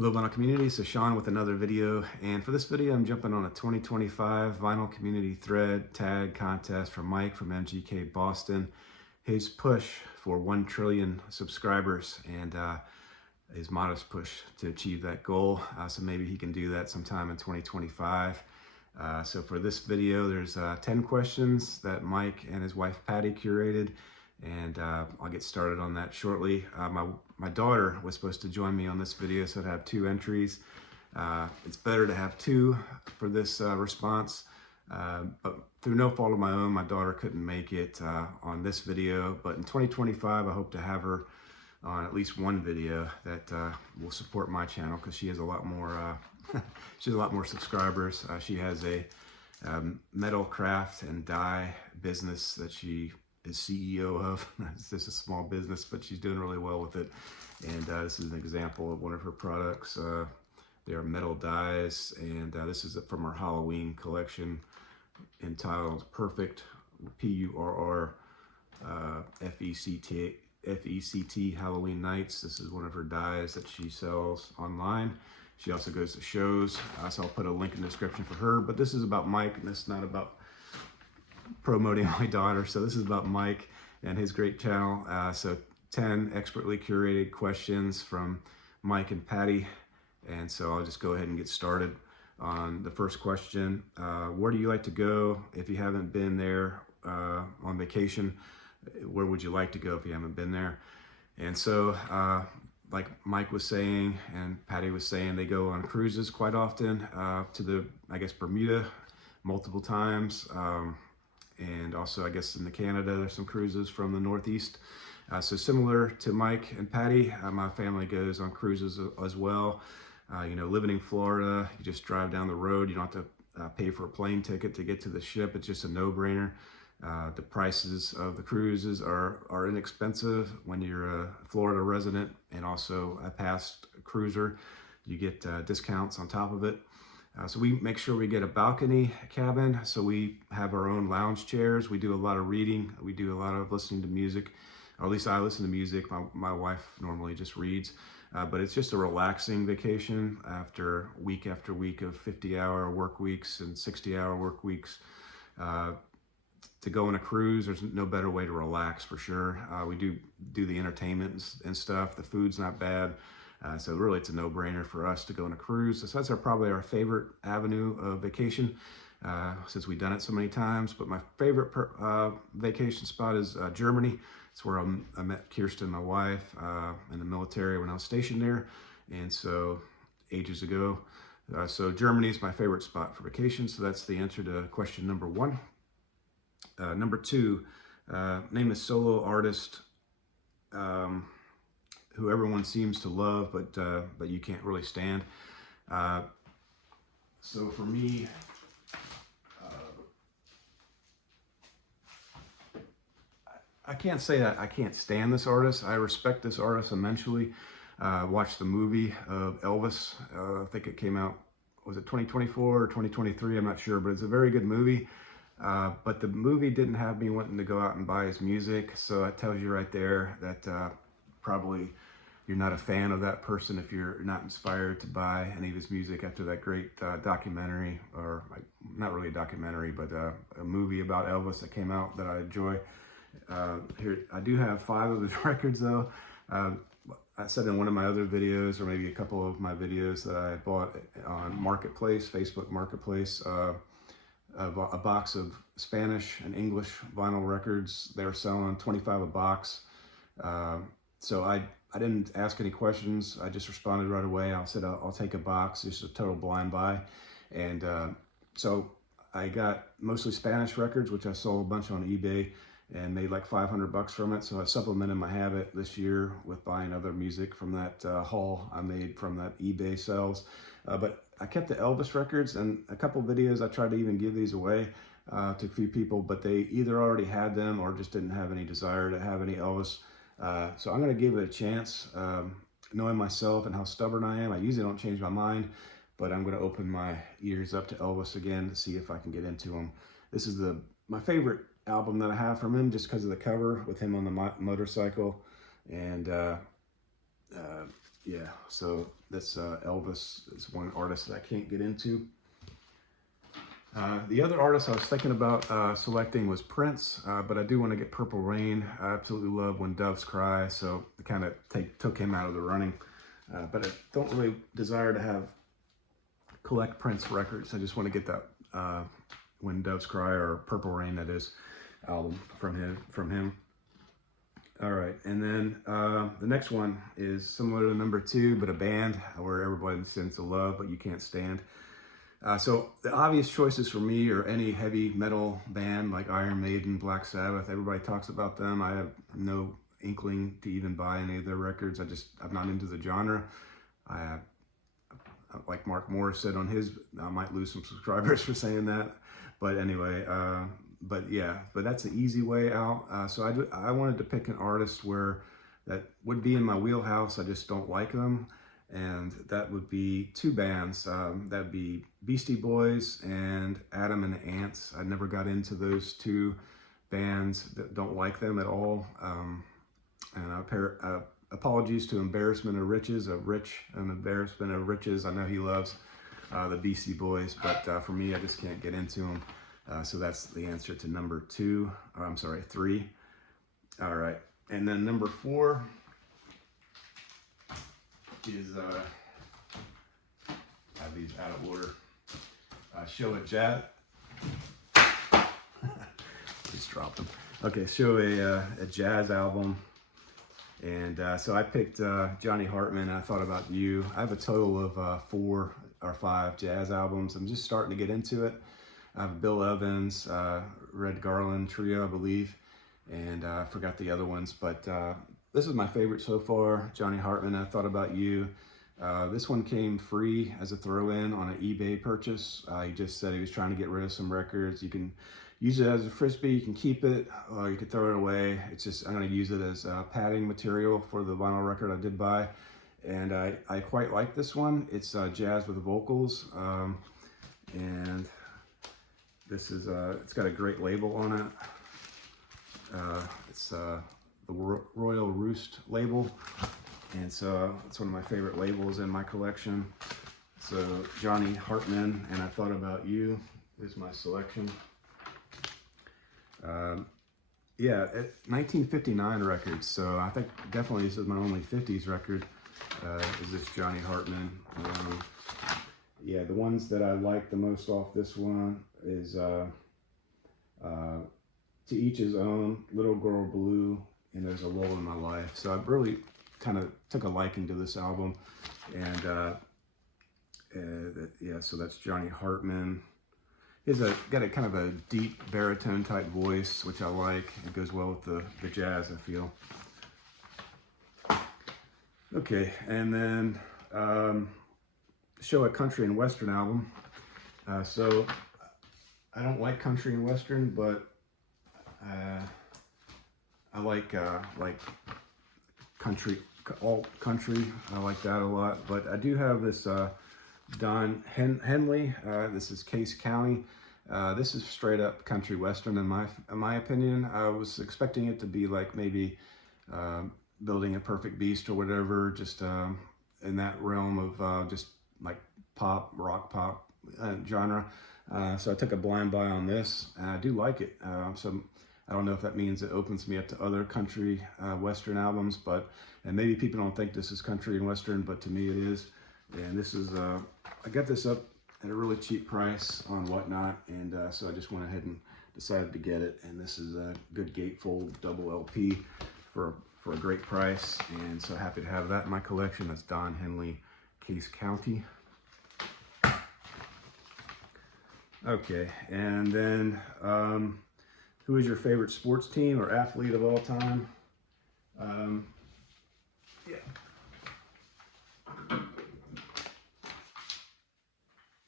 Hello vinyl community, so Sean with another video, and for this video I'm jumping on a 2025 vinyl community thread tag contest from Mike from MGK Boston. His push for 1 trillion subscribers and his modest push to achieve that goal, so maybe he can do that sometime in 2025. So for this video there's 10 questions that Mike and his wife Patty curated, and I'll get started on that shortly. My daughter was supposed to join me on this video, so I'd have 2 entries. It's better to have 2 for this response, but through no fault of my own, my daughter couldn't make it on this video. But in 2025, I hope to have her on at least 1 video that will support my channel, because she has a lot more she has a lot more subscribers. She has a metal craft and dye business that she is CEO of. It's just a small business, but she's doing really well with it. And this is an example of one of her products. They are metal dyes, and this is from her Halloween collection entitled Perfect, P-U-R-R-F-E-C-T Halloween Nights. This is one of her dyes that she sells online. She also goes to shows, so I'll put a link in the description for her. But this is about Mike, and this is not about promoting my daughter. So this is about Mike and his great channel. So 10 expertly curated questions from Mike and Patty. And so I'll just go ahead and get started on the first question. Where do you like to go if you haven't been there on vacation? Where would you like to go if you haven't been there? And so like Mike was saying and Patty was saying, they go on cruises quite often to the, I guess, Bermuda multiple times. And also, I guess, in the Canada, there's some cruises from the Northeast. So similar to Mike and Patty, my family goes on cruises as well. You know, living in Florida, you just drive down the road. You don't have to pay for a plane ticket to get to the ship. It's just a no-brainer. The prices of the cruises are inexpensive when you're a Florida resident and also a past cruiser. You get discounts on top of it. So we make sure we get a balcony cabin, so we have our own lounge chairs. We do a lot of reading. We do a lot of listening to music, or at least I listen to music. My wife normally just reads, but it's just a relaxing vacation after week of 50-hour work weeks and 60-hour work weeks. To go on a cruise, there's no better way to relax for sure. We do the entertainment and stuff. The food's not bad. So really it's a no-brainer for us to go on a cruise. So that's probably our favorite avenue of vacation, since we've done it so many times. But my favorite vacation spot is Germany. It's where I met Kirsten, my wife, in the military when I was stationed there, and so ages ago. So Germany is my favorite spot for vacation. So that's the answer to question number 1. Number 2, name a solo artist who everyone seems to love, but you can't really stand. So for me, I can't say that I can't stand this artist. I respect this artist immensely. Watched the movie of Elvis. I think it came out, was it 2024 or 2023? I'm not sure, but it's a very good movie. But the movie didn't have me wanting to go out and buy his music, so that tells you right there that probably you're not a fan of that person if you're not inspired to buy any of his music after that great documentary, or not really a documentary, but a movie about Elvis that came out that I enjoy. Here, I do have 5 of his records though. I said in one of my other videos, or maybe a couple of my videos, that I bought on Marketplace, Facebook Marketplace, a box of Spanish and English vinyl records. They were selling $25 a box. So I didn't ask any questions. I just responded right away. I said, I'll take a box, just a total blind buy. And so I got mostly Spanish records, which I sold a bunch on eBay and made like $500 from it. So I supplemented my habit this year with buying other music from that haul I made from that eBay sales. But I kept the Elvis records, and a couple videos I tried to even give these away to a few people, but they either already had them or just didn't have any desire to have any Elvis. So I'm going to give it a chance. Knowing myself and how stubborn I am, I usually don't change my mind, but I'm going to open my ears up to Elvis again to see if I can get into him. This is my favorite album that I have from him, just because of the cover with him on the motorcycle, and yeah, so that's Elvis is one artist that I can't get into. The other artist I was thinking about selecting was Prince, but I do want to get Purple Rain. I absolutely love When Doves Cry, so I kind of took him out of the running. But I don't really desire to collect Prince records. I just want to get that When Doves Cry, or Purple Rain, that is, album from him. All right, and then the next one is similar to number 2, but a band where everybody sends the love, but you can't stand. So the obvious choices for me are any heavy metal band like Iron Maiden, Black Sabbath. Everybody talks about them. I have no inkling to even buy any of their records. I'm not into the genre. Like Mark Morris said on his, I might lose some subscribers for saying that. But anyway, but that's the easy way out. So I wanted to pick an artist where that would be in my wheelhouse. I just don't like them. And that would be 2 bands. That'd be Beastie Boys and Adam and the Ants. I never got into those 2 bands. Don't like them at all. And apologies to Embarrassment of Riches, Embarrassment of Riches. I know he loves the Beastie Boys, but for me, I just can't get into them. So that's the answer to number 2. Or, I'm sorry, 3. All right, and then number 4 is I have these out of order. Show a jazz. Just dropped them. Okay, show a jazz album, and so I picked Johnny Hartman. I thought about you. I have a total of 4 or 5 jazz albums. I'm just starting to get into it. I have Bill Evans, Red Garland Trio, I believe, and I forgot the other ones, but this is my favorite so far, Johnny Hartman. I Thought About You. This one came free as a throw-in on an eBay purchase. He just said he was trying to get rid of some records. You can use it as a Frisbee, you can keep it, or you can throw it away. It's just, I'm gonna use it as padding material for the vinyl record I did buy. And I quite like this one. It's jazz with vocals. And this is, it's got a great label on it. It's the Royal Roost label, and so it's one of my favorite labels in my collection. So Johnny Hartman and I Thought About You is my selection. 1959 records, so I think definitely this is my only 50s record, is this Johnny Hartman. The ones that I like the most off this one is To Each His Own, Little Girl Blue, and There's a Lull in My Life. So I really kind of took a liking to this album, and so that's Johnny Hartman. He's got a kind of a deep baritone type voice, which I like. It goes well with the jazz, I feel. Okay, and then show a country and western album. So I don't like country and western, but I like country, alt country. I like that a lot. But I do have this Don Henley. This is Case County. This is straight up country western in my opinion. I was expecting it to be like maybe Building a Perfect Beast or whatever, just in that realm of just like rock pop genre. So I took a blind buy on this, and I do like it. So I don't know if that means it opens me up to other country western albums, and maybe people don't think this is country and western, but to me it is. And this is, I got this up at a really cheap price on Whatnot, and so I just went ahead and decided to get it. And this is a good gatefold double LP for a great price, and so happy to have that in my collection. That's Don Henley, Case County. Okay, and then who is your favorite sports team or athlete of all time?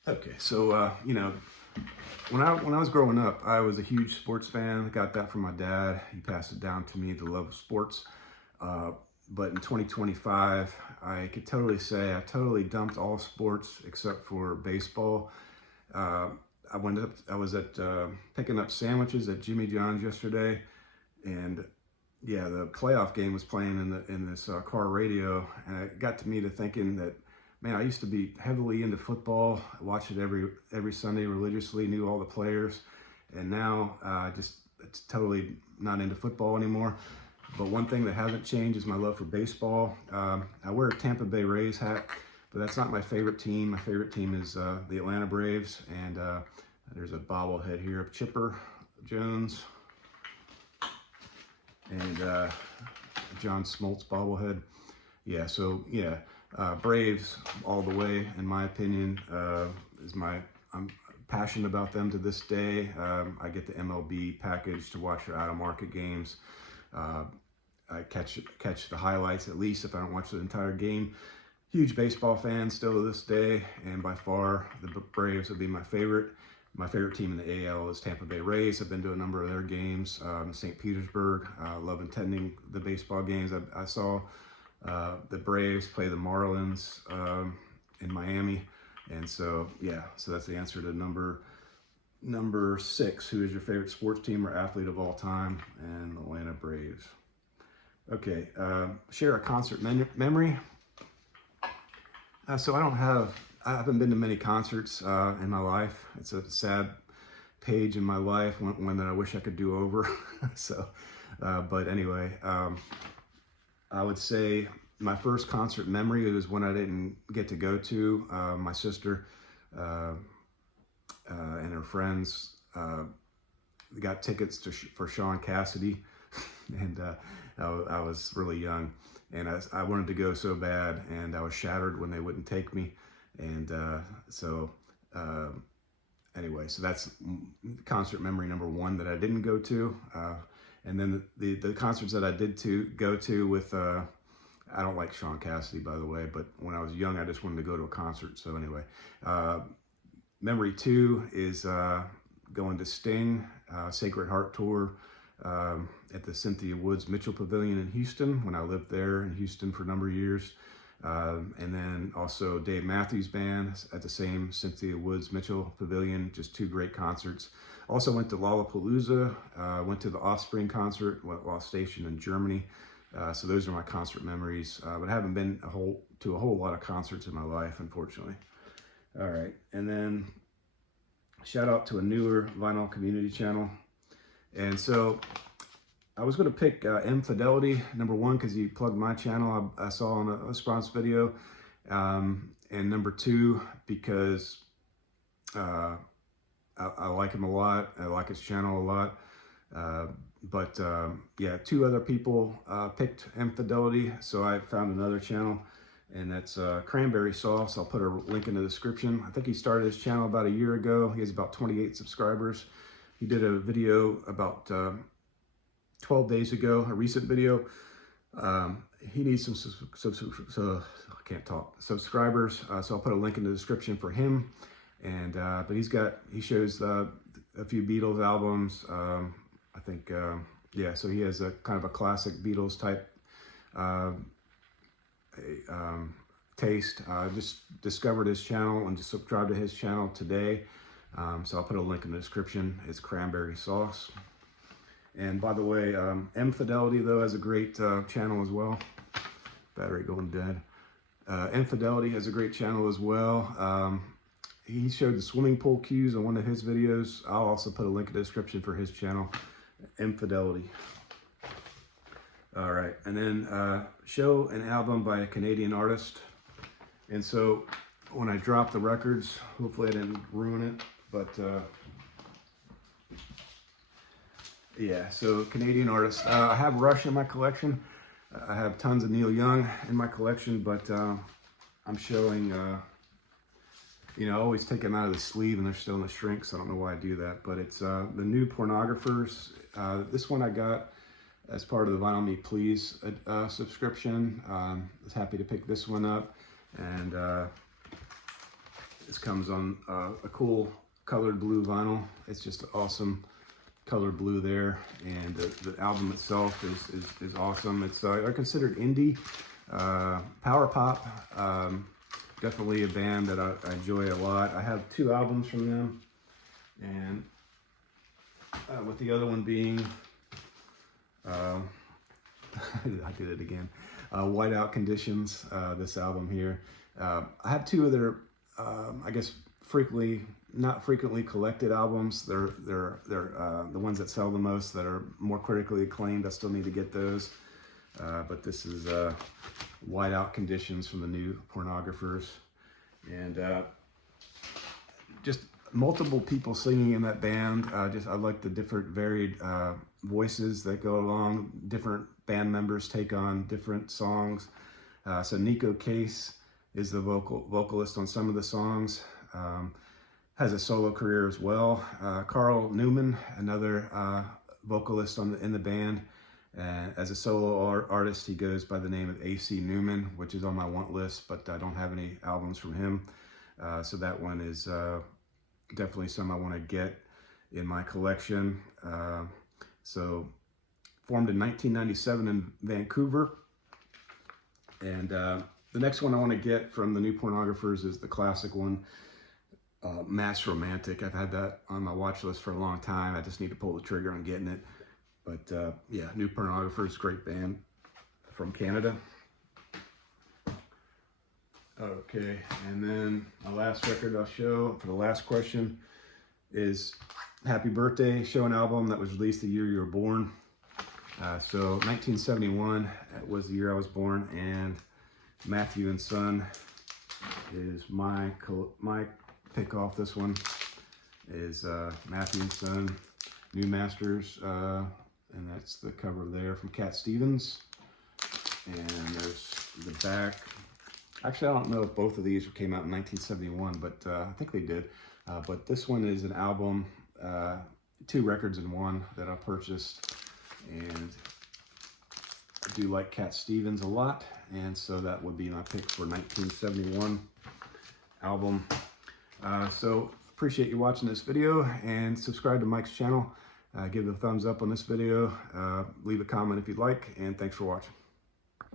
Okay, so when I was growing up, I was a huge sports fan. I got that from my dad. He passed it down to me, the love of sports. But in 2025, I could totally say I totally dumped all sports except for baseball. I was at picking up sandwiches at Jimmy John's yesterday, and yeah, the playoff game was playing in this car radio, and it got to me to thinking that, man, I used to be heavily into football. I watched it every Sunday religiously, knew all the players, and now just it's totally not into football anymore. But one thing that hasn't changed is my love for baseball. I wear a Tampa Bay Rays hat, but that's not my favorite team. My favorite team is the Atlanta Braves, and there's a bobblehead here of Chipper Jones and John Smoltz bobblehead. Yeah, so yeah, Braves all the way, in my opinion. I'm passionate about them to this day. I get the MLB package to watch their out-of-market games. I catch the highlights at least if I don't watch the entire game. Huge baseball fan still to this day, and by far the Braves would be my favorite. My favorite team in the AL is Tampa Bay Rays. I've been to a number of their games in St. Petersburg. Love attending the baseball games. I saw the Braves play the Marlins in Miami, and so yeah. So that's the answer to number 6. Who is your favorite sports team or athlete of all time? And the Atlanta Braves. Okay, share a concert memory. So I haven't been to many concerts in my life. It's a sad page in my life, one that I wish I could do over. So, but anyway, I would say my first concert memory was when I didn't get to go to. My sister and her friends got tickets for Sean Cassidy, and I was really young, and I wanted to go so bad, and I was shattered when they wouldn't take me. And anyway, so that's concert memory number 1 that I didn't go to. And then the concerts that I did go to with, I don't like Sean Cassidy, by the way, but when I was young, I just wanted to go to a concert. So anyway, memory 2 is going to Sting, Sacred Heart Tour, at the Cynthia Woods Mitchell Pavilion in Houston when I lived there in Houston for a number of years. And then also Dave Matthews Band at the same Cynthia Woods Mitchell Pavilion, just 2 great concerts. Also went to Lollapalooza, went to the Offspring concert, Lost Station in Germany. So those are my concert memories, but I haven't been to a whole lot of concerts in my life, unfortunately. All right, and then shout out to a newer vinyl community channel. And so I was going to pick M Fidelity, number 1, because he plugged my channel. I saw on a response video. And number 2, because I like him a lot. I like his channel a lot. But yeah, 2 other people picked M Fidelity. So I found another channel, and that's Cranberry Sauce. I'll put a link in the description. I think he started his channel about a year ago. He has about 28 subscribers. He did a video about 12 days ago, a recent video. He needs some I can't talk, subscribers, so I'll put a link in the description for him. And but he shows a few Beatles albums. I think yeah, so he has a kind of a classic Beatles type taste. Just discovered his channel and just subscribed to his channel today. So I'll put a link in the description. It's Cranberry Sauce. And by the way, M Fidelity though has a great channel as well. Battery going dead. M Fidelity has a great channel as well. He showed the swimming pool cues on one of his videos. I'll also put a link in the description for his channel, M Fidelity. All right, and then show an album by a Canadian artist. And so when I drop the records, hopefully I didn't ruin it, but yeah, so Canadian artist. I have Rush in my collection. I have tons of Neil Young in my collection, but I'm showing, you know, I always take them out of the sleeve and they're still in the shrink, so I don't know why I do that, but it's the New Pornographers. This one I got as part of the Vinyl Me Please subscription. I was happy to pick this one up, and this comes on a cool colored blue vinyl. It's just awesome colored blue there, and the album itself is awesome. It's I considered indie, power pop, definitely a band that I enjoy a lot. I have 2 albums from them, and with the other one being I did it again. Whiteout Conditions, this album here. I have two other, I guess, not frequently collected albums. They're the ones that sell the most, that are more critically acclaimed. I still need to get those. But this is Whiteout Conditions from the New Pornographers. And just multiple people singing in that band. I like the different varied voices that go along. Different band members take on different songs. So Nico Case is the vocalist on some of the songs. Has a solo career as well. Carl Newman, another vocalist in the band. As a solo artist, he goes by the name of AC Newman, which is on my want list, but I don't have any albums from him. So that one is definitely some I want to get in my collection. So formed in 1997 in Vancouver. And the next one I want to get from the New Pornographers is the classic one, Mass Romantic. I've had that on my watch list for a long time. I just need to pull the trigger on getting it. But yeah, New Pornographers, great band from Canada. Okay, and then my last record I'll show for the last question is Happy Birthday, show an album that was released the year you were born. So 1971 was the year I was born, and Matthew and Son is my pick off. This one is Matthew and Son, New Masters, and that's the cover there from Cat Stevens. And there's the back. Actually, I don't know if both of these came out in 1971, but I think they did. But this one is an album, 2 records in one that I purchased. And I do like Cat Stevens a lot, and so that would be my pick for 1971 album. So appreciate you watching this video, and subscribe to Mike's channel. Give it a thumbs up on this video. Leave a comment if you'd like, and thanks for watching.